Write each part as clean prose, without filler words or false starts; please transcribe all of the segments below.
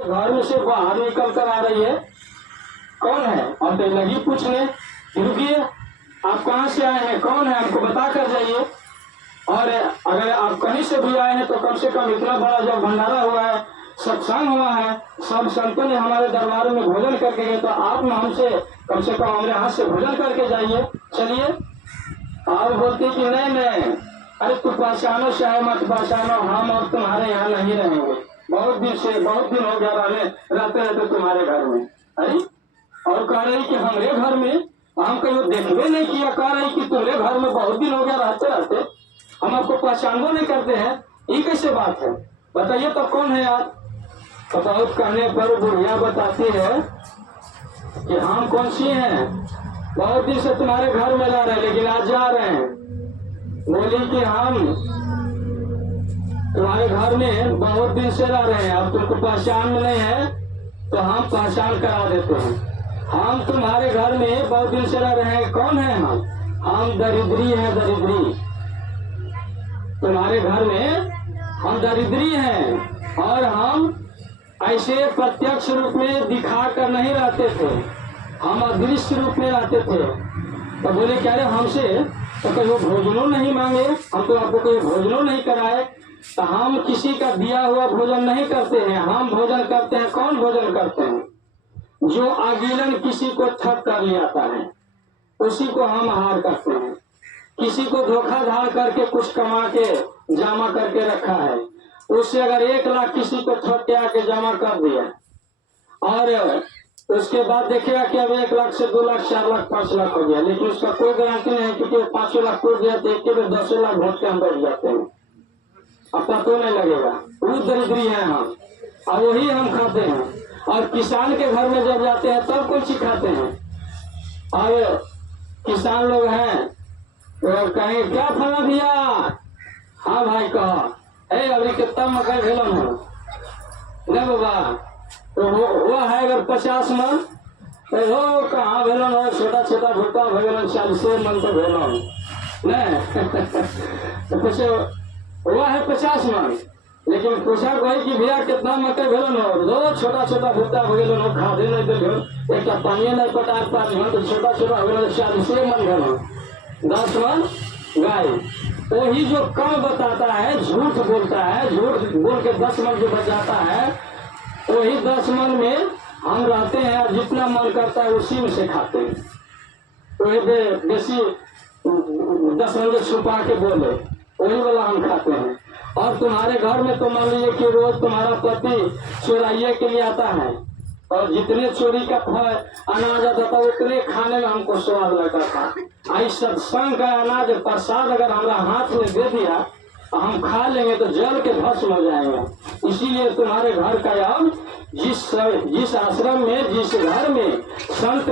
घर में से बाहर निकल कर आ रही है, कौन है? और तो लगी पूछने, रुकिए आप कहाँ से आए हैं, कौन है, हमको बता कर जाइए। और अगर आप कहीं से भी आए हैं तो कम से कम इतना बड़ा जब भंडारा हुआ है, सत्संग हुआ है, सब संतों ने हमारे दरबार में भोजन करके गए, तो आप न हमसे कम से कम हमारे हाथ से भोजन करके जाइए। चलिए। आप बोलती कि नहीं, अरे तू पहचानो चाहे मत पहचानो, हम और तुम्हारे यहाँ नहीं रहेंगे। बहुत दिन हो गया रहते तुम्हारे घर में। अरे और कह रही कि हमारे घर में, हम कहीं देखबे नहीं किया, कह रही कि तुम्हारे घर में बहुत दिन हो गया रहते हम आपको पहचानबो नहीं करते हैं। ये कैसे बात है, बताइए तो कौन है आप? तो बहुत कहने पर बुढ़िया बताती है कि हम कौन सी हैं, बहुत दिन से तुम्हारे घर में रह रहे लेकिन आज जा रहे हैं। बोली कि हम तुम्हारे घर में बहुत दिन से रह रहे हैं, अब तुमको पहचान में नहीं है तो हम पहचान करा देते हैं। हम तुम्हारे घर में बहुत दिन से रह रहे हैं, कौन है हम दरिद्री हैं, दरिद्री। तुम्हारे घर में हम दरिद्री हैं और हम ऐसे प्रत्यक्ष रूप में दिखा कर नहीं रहते थे, हम अदृश्य रूप में रहते थे। तो बोले क्या रे हमसे तो कहीं भोजनों नहीं मांगे, हम तो आपको कोई भोजनों नहीं कराए। तो हम किसी का दिया हुआ भोजन नहीं करते हैं, हम भोजन करते हैं। कौन भोजन करते हैं? जो आगीलन किसी को ठग कर ले आता है उसी को हम आहार करते हैं। किसी को धोखाधड़ करके कुछ कमा के जमा करके रखा है, उससे अगर 1 लाख किसी को ठग के आके जमा कर दिया और उसके बाद देखिएगा कि अब 1 लाख से 2 लाख 4 लाख 5 लाख हो गया, लेकिन उसका कोई गारंटी नहीं है, क्योंकि 5 लाख टूट गया तो एक के 10 लाख घोट के हम बैठ जाते हैं, अब पता नहीं लगेगा। वो दरिद्री है हम, और वही हम खाते हैं। और किसान के घर में जब जाते हैं तब कुछ खाते हैं। और किसान लोग हैं तो कहेंगे क्या फला भैया, हाँ भाई कहा अभी कितना मकई भेलन हो नहीं बाबा, तो हुआ है अगर 50 मन, तो हो कहाँ भेलन हो, छोटा छोटा भुट्टा भेलन 40 मन तो भेलन नहीं तो कुछ हुआ है 50 मन, लेकिन पूछा कोई कि भैया कितना मकई भेलन हो, दो छोटा छोटा भुट्टा भेलन हो, खादे नहीं दे एक पानी नहीं पटा पानी हो, तो छोटा छोटा भेलन 40 मन भेलन, 10 मन गाय। वही जो कम बताता है, झूठ बोलता है, झूठ बोल के 10 मन जो बचाता है, वही 10 मन में हम रहते हैं और जितना मन करता है उसी में से खाते हैं। वही बेसी 10 मन जो छुपा के बोले वही वाला हम खाते हैं। और तुम्हारे घर में तो मान लीजिए कि रोज तुम्हारा पति चुराइए के लिए आता है, और जितने चोरी का अनाज आता था उतने खाने में हमको स्वाद लगता था। आई सत्संग का अनाज प्रसाद अगर हमारा हाथ में दे दिया हम खा लेंगे तो जल के भस्म हो जाएंगे। इसीलिए तुम्हारे घर का अब जिस आश्रम में, जिस घर में संत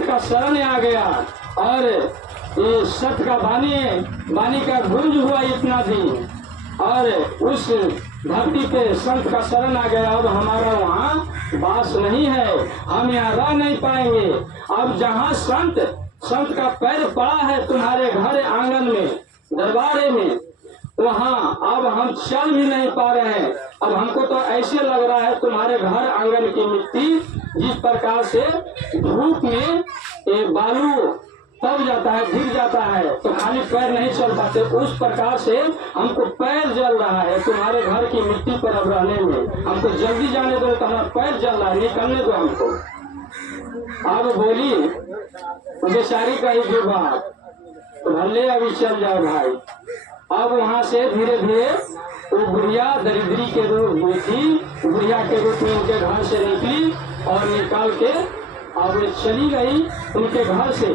का शरण आ गया और ये सत का वाणी का गूंज हुआ इतना दिन, और उस धरती पे संत का शरण आ गया, अब हमारा वहाँ वास नहीं है, हम यहाँ रह नहीं पाएंगे। अब जहाँ संत का पैर पड़ा है तुम्हारे घर आंगन में, दरबारे में, वहाँ अब हम चल भी नहीं पा रहे हैं। अब हमको तो ऐसे लग रहा है तुम्हारे घर आंगन की मिट्टी जिस प्रकार से धूप में बालू तब जाता है, गिर जाता है, तो खाली पैर नहीं चल पाते, उस प्रकार से हमको पैर जल रहा है तुम्हारे घर की मिट्टी पर अब रहने में। हमको जल्दी जाने दो, तो हमारा पैर जल रहा है, निकलने दो हमको। अब बोली बेचारी का ही जो बात, तो भले अभी चल जाओ भाई। अब वहां से धीरे धीरे वो बुढ़िया दरिद्री के रूप में थी, बुढ़िया के रूप में उनके घर से निकली और निकाल के अब चली गई उनके घर से।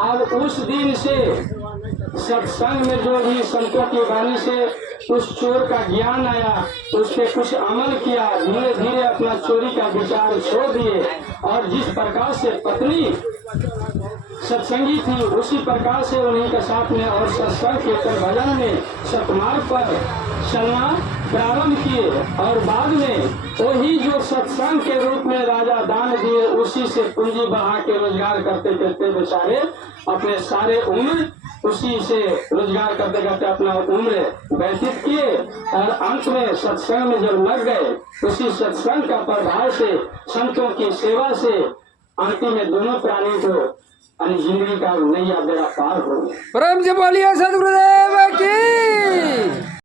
अब उस दिन से सत्संग में जो भी संतों की वाणी से उस चोर का ज्ञान आया, उस पे कुछ अमल किया, धीरे धीरे अपना चोरी का विचार छोड़ दिए, और जिस प्रकार से पत्नी सत्संगी थी उसी प्रकार से उन्हीं के साथ में और सत्संग कीर्तन भजन में सतमार्ग पर चलना प्रारंभ किए। और बाद में वही जो सत्संग के रूप में राजा दान दिए उसी से पूंजी बढ़ा के रोजगार करते करते बेचारे अपने सारे उम्र उसी से रोजगार करते करते अपना उम्र व्यतीत किए और अंत में सत्संग में जब लग गए, उसी सत्संग का प्रभाव से, संतों की सेवा से अंतिम में दोनों प्राणी को अपनी जिंदगी का नैया बेड़ा पार हो गया। प्रेम से बोलिए सदगुरुदेव की।